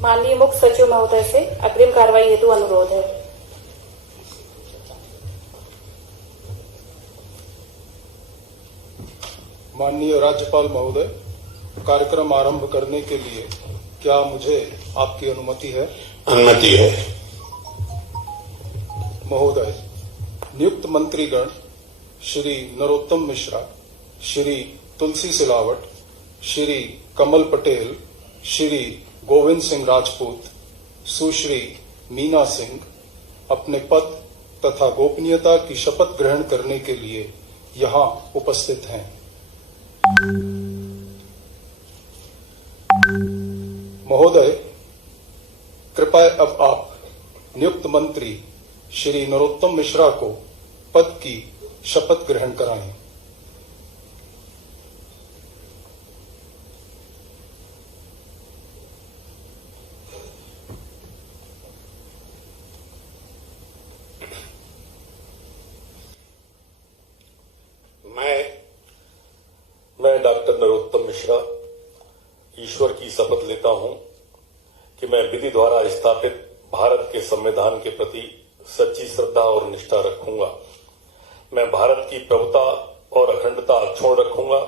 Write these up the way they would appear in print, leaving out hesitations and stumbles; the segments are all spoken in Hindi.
माननीय मुख्य सचिव महोदय से अग्रिम कार्रवाई हेतु अनुरोध है। माननीय राज्यपाल महोदय, कार्यक्रम आरंभ करने के लिए क्या मुझे आपकी अनुमति है? अनुमति है। महोदय, नियुक्त मंत्रीगण श्री नरोत्तम मिश्रा, श्री तुलसी सिलावट, श्री कमल पटेल, श्री गोविंद सिंह राजपूत, सुश्री मीना सिंह अपने पद तथा गोपनीयता की शपथ ग्रहण करने के लिए यहाँ उपस्थित हैं। महोदय, कृपया अब आप नियुक्त मंत्री श्री नरोत्तम मिश्रा को पद की शपथ ग्रहण कराएं। मैं डॉक्टर नरोत्तम मिश्रा ईश्वर की शपथ लेता हूं कि मैं विधि द्वारा स्थापित भारत के संविधान के प्रति सच्ची श्रद्धा और निष्ठा रखूंगा। मैं भारत की प्रभुता और अखंडता अक्षुण्ण रखूंगा।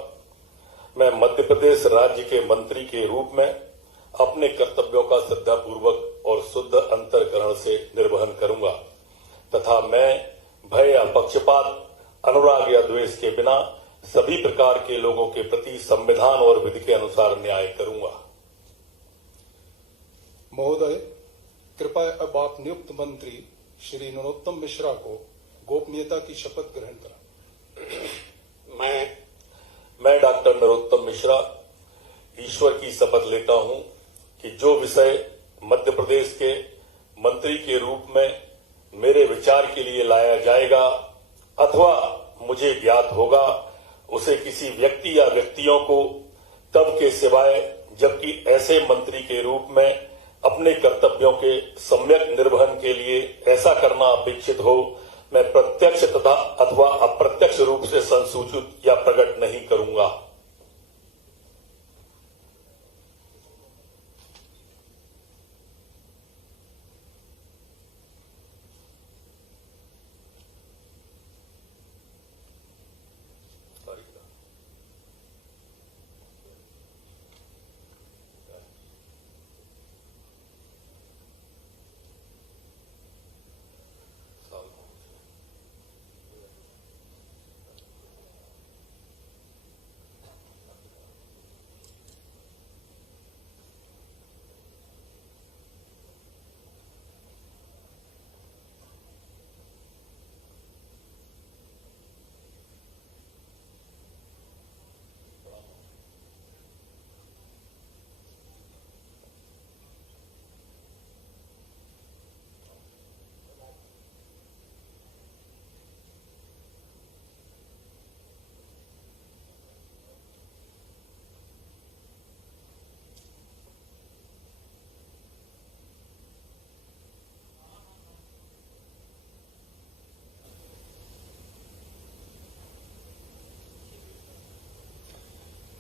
मैं मध्य प्रदेश राज्य के मंत्री के रूप में अपने कर्तव्यों का श्रद्धापूर्वक और शुद्ध अंतःकरण से निर्वहन करूंगा तथा मैं भय या पक्षपात, अनुराग या द्वेष के बिना सभी प्रकार के लोगों के प्रति संविधान और विधि के अनुसार न्याय करूंगा। महोदय, कृपया अब आप नियुक्त मंत्री श्री नरोत्तम मिश्रा को गोपनीयता की शपथ ग्रहण कराएं। मैं डॉक्टर नरोत्तम मिश्रा ईश्वर की शपथ लेता हूं कि जो विषय मध्य प्रदेश के मंत्री के रूप में मेरे विचार के लिए लाया जाएगा अथवा मुझे ज्ञात होगा, उसे किसी व्यक्ति या व्यक्तियों को तब के सिवाय जबकि ऐसे मंत्री के रूप में अपने कर्तव्यों के सम्यक निर्वहन के लिए ऐसा करना अपेक्षित हो, मैं प्रत्यक्ष तथा अथवा अप्रत्यक्ष रूप से संसूचित या प्रकट नहीं करूंगा।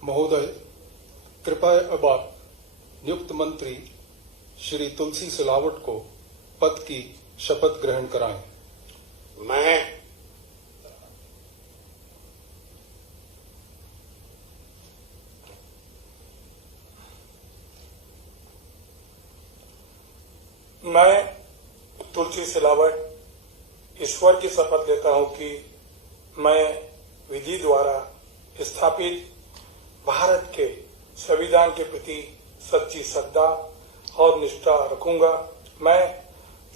महोदय, कृपया अब आप नियुक्त मंत्री श्री तुलसी सिलावट को पद की शपथ ग्रहण कराएं। मैं तुलसी सिलावट ईश्वर की शपथ लेता हूं कि मैं विधि द्वारा स्थापित भारत के संविधान के प्रति सच्ची श्रद्धा और निष्ठा रखूंगा। मैं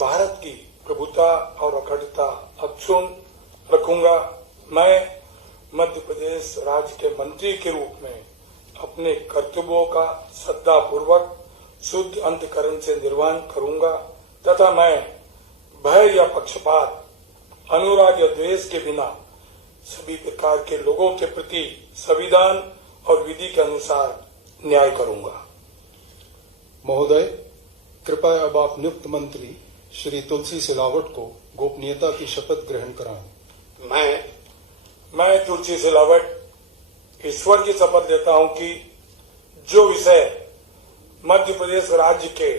भारत की प्रभुता और अखंडता अक्षुण्ण रखूंगा। मैं मध्य प्रदेश राज्य के मंत्री के रूप में अपने कर्तव्यों का श्रद्धापूर्वक शुद्ध अंतःकरण से निर्वहन करूंगा तथा मैं भय या पक्षपात, अनुराग या द्वेष के बिना सभी प्रकार के लोगों के प्रति संविधान और विधि के अनुसार न्याय करूंगा। महोदय, कृपया अब आप नियुक्त मंत्री श्री तुलसी सिलावट को गोपनीयता की शपथ ग्रहण कराएं। मैं तुलसी सिलावट ईश्वर की शपथ लेता हूं कि जो विषय मध्य प्रदेश राज्य के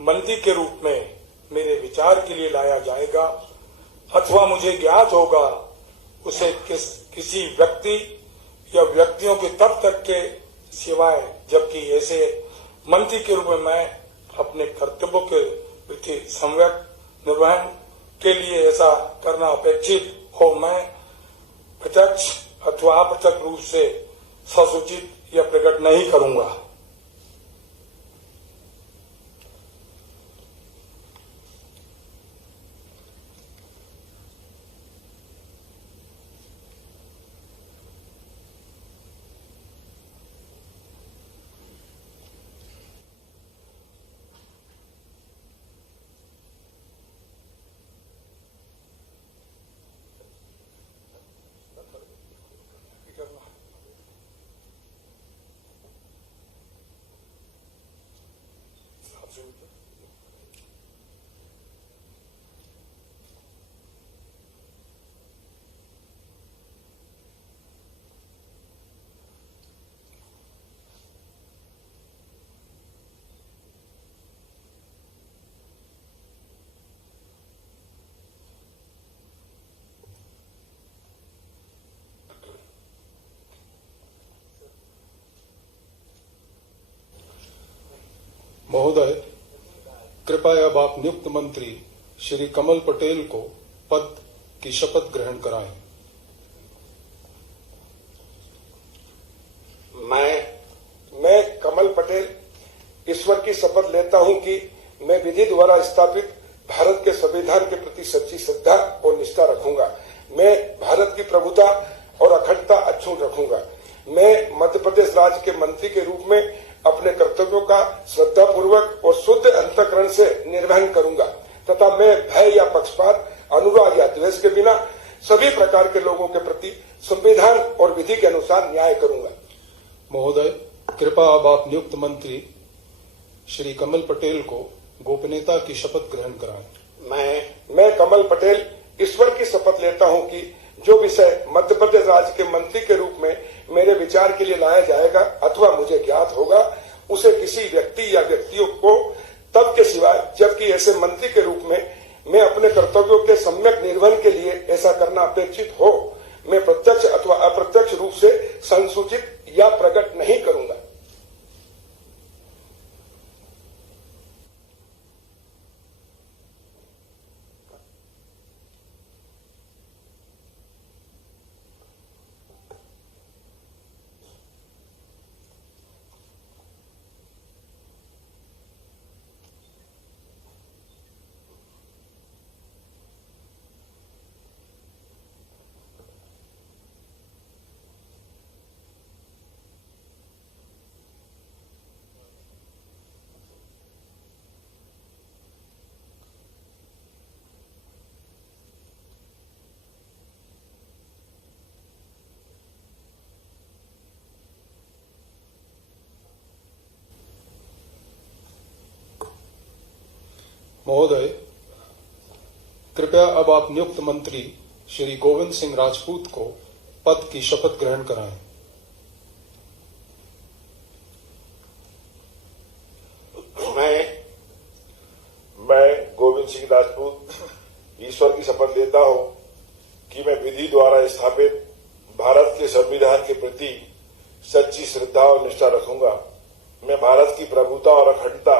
मंत्री के रूप में मेरे विचार के लिए लाया जाएगा अथवा मुझे ज्ञात होगा, उसे किसी व्यक्ति या व्यक्तियों के तब तक के सिवाय, जबकि ऐसे मंत्री के रूप में मैं अपने कर्तव्यों के प्रति सम्यक निर्वहन के लिए ऐसा करना अपेक्षित हो, मैं प्रत्यक्ष अथवा अप्रत्यक्ष रूप से ससूचित या प्रकट नहीं करूंगा। महोदय, कृपया अब आप नियुक्त मंत्री श्री कमल पटेल को पद की शपथ ग्रहण कराएं। मैं कमल पटेल ईश्वर की शपथ लेता हूं कि मैं विधि द्वारा स्थापित भारत के संविधान के प्रति सच्ची श्रद्धा और निष्ठा रखूंगा। मैं भारत की प्रभुता और अखंडता अक्षुण्ण रखूंगा। मैं मध्य प्रदेश राज्य के मंत्री के रूप में अपने कर्तव्यों का श्रद्धापूर्वक और शुद्ध अंतःकरण से निर्वहन करूंगा तथा मैं भय या पक्षपात, अनुराग या द्वेष के बिना सभी प्रकार के लोगों के प्रति संविधान और विधि के अनुसार न्याय करूंगा। महोदय, कृपया अब आप नियुक्त मंत्री श्री कमल पटेल को गोपनीयता की शपथ ग्रहण कराएं। मैं कमल पटेल ईश्वर की शपथ लेता हूं कि जो विषय मध्य प्रदेश राज्य के मंत्री के रूप में मेरे विचार के लिए लाया जाएगा अथवा मुझे ज्ञात होगा, उसे किसी व्यक्ति या व्यक्तियों को तब के सिवाय, जबकि ऐसे मंत्री के रूप में मैं अपने कर्तव्यों के सम्यक निर्वहन के लिए ऐसा करना अपेक्षित हो, मैं प्रत्यक्ष अथवा अप्रत्यक्ष रूप से संसूचित या प्रकट नहीं करूंगा। महोदय, कृपया अब आप नियुक्त मंत्री श्री गोविंद सिंह राजपूत को पद की शपथ ग्रहण कराएं। मैं गोविंद सिंह राजपूत ईश्वर की शपथ लेता हूं कि मैं विधि द्वारा स्थापित भारत के संविधान के प्रति सच्ची श्रद्धा और निष्ठा रखूंगा। मैं भारत की प्रभुता और अखंडता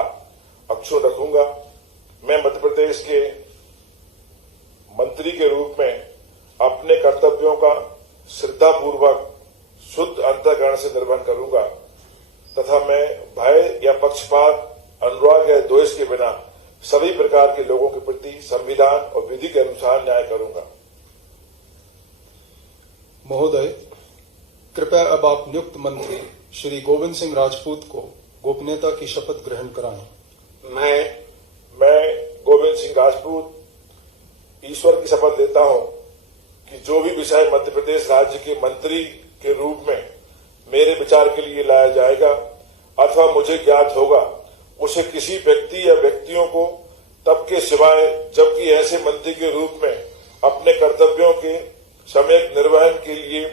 अक्षुण्ण रखूंगा। मैं मध्य प्रदेश के मंत्री के रूप में अपने कर्तव्यों का श्रद्धापूर्वक शुद्ध अंतःकरण से निर्वहन करूंगा तथा मैं भय या पक्षपात, अनुराग या द्वेष के बिना सभी प्रकार के लोगों के प्रति संविधान और विधि के अनुसार न्याय करूंगा। महोदय, कृपया अब आप नियुक्त मंत्री श्री गोविंद सिंह राजपूत को गोपनीयता की शपथ ग्रहण कराएं। मैं गोविंद सिंह राजपूत ईश्वर की शपथ लेता हूं कि जो भी विषय मध्य प्रदेश राज्य के मंत्री के रूप में मेरे विचार के लिए लाया जाएगा अथवा मुझे ज्ञात होगा, उसे किसी व्यक्ति या व्यक्तियों को तब के सिवाय जबकि ऐसे मंत्री के रूप में अपने कर्तव्यों के सम्यक निर्वहन के लिए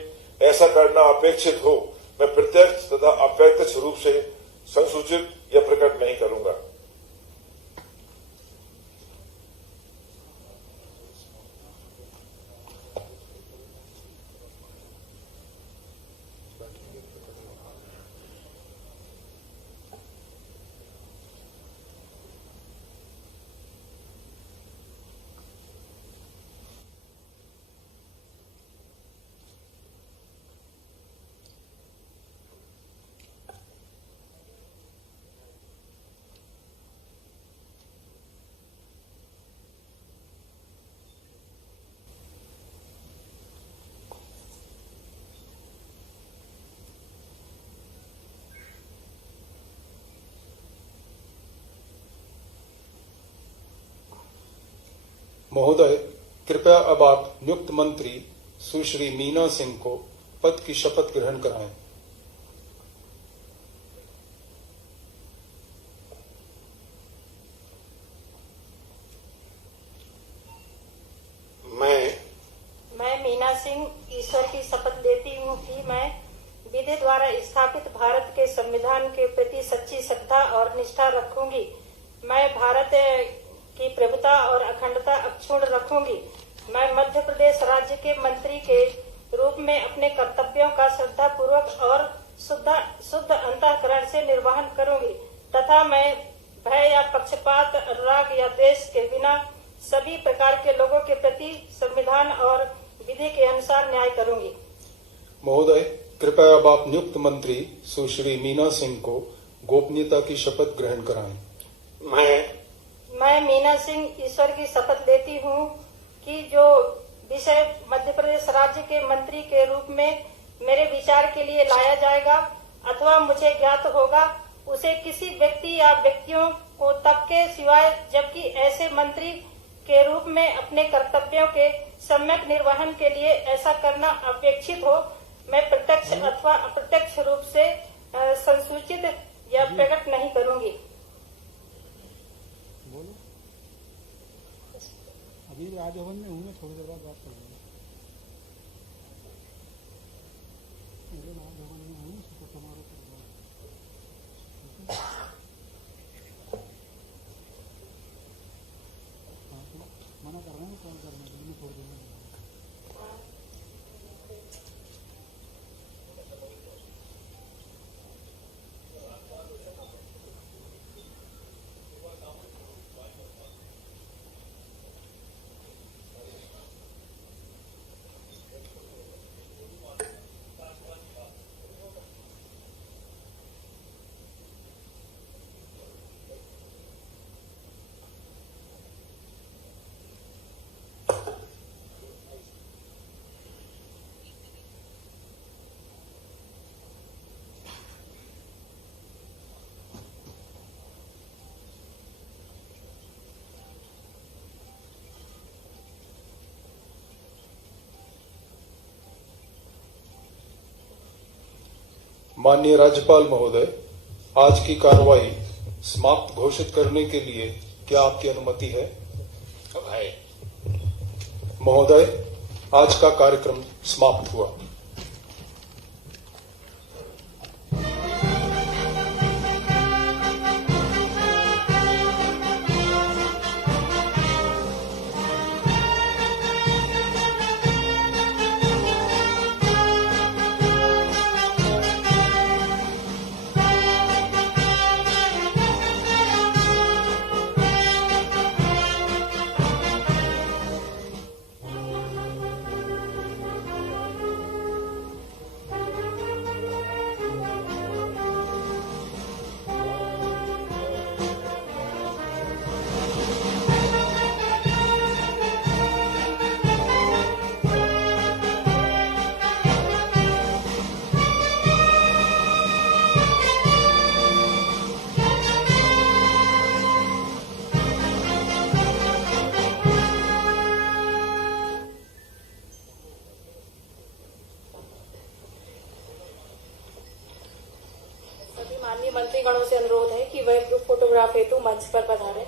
ऐसा करना अपेक्षित हो, मैं प्रत्यक्ष तथा अप्रत्यक्ष रूप से संसूचित या प्रकट नहीं करूंगा। महोदय, कृपया अब आप नियुक्त मंत्री सुश्री मीना सिंह को पद की शपथ ग्रहण कराएं। मैं मीना सिंह ईश्वर की शपथ लेती हूँ कि मैं विधि द्वारा स्थापित भारत के संविधान के प्रति सच्ची श्रद्धा और निष्ठा रखूंगी। मैं भारत की प्रभुता और अखंडता अक्षुण्ण रखूंगी। मैं मध्य प्रदेश राज्य के मंत्री के रूप में अपने कर्तव्यों का श्रद्धा पूर्वक और शुद्ध अंतःकरण से निर्वहन करूंगी तथा मैं भय या पक्षपात, अनुराग या द्वेष के बिना सभी प्रकार के लोगों के प्रति संविधान और विधि के अनुसार न्याय करूंगी। महोदय, कृपया अब आप नियुक्त मंत्री सुश्री मीना सिंह को गोपनीयता की शपथ ग्रहण कराएं। मैं मीना सिंह ईश्वर की शपथ लेती हूँ कि जो विषय मध्य प्रदेश राज्य के मंत्री के रूप में मेरे विचार के लिए लाया जाएगा अथवा मुझे ज्ञात होगा, उसे किसी व्यक्ति या व्यक्तियों को तब के सिवाय जबकि ऐसे मंत्री के रूप में अपने कर्तव्यों के सम्यक निर्वहन के लिए ऐसा करना अपेक्षित हो, मैं प्रत्यक्ष अथवा अप्रत्यक्ष रूप से संसूचित या प्रकट नहीं करूंगी। अभी राजभवन में हूँ, मैं थोड़ी देर बाद बात कर लूँगा। राजभवन में हूँ, उसको समारोह करवाओ। मना कर रहे हैं कॉल करने के लिए, थोड़ी देर में। माननीय राज्यपाल महोदय, आज की कार्रवाई समाप्त घोषित करने के लिए क्या आपकी अनुमति है? महोदय, आज का कार्यक्रम समाप्त हुआ। सभी मंत्रीगणों से अनुरोध है कि वह ग्रुप फोटोग्राफ हेतु मंच पर पधारें।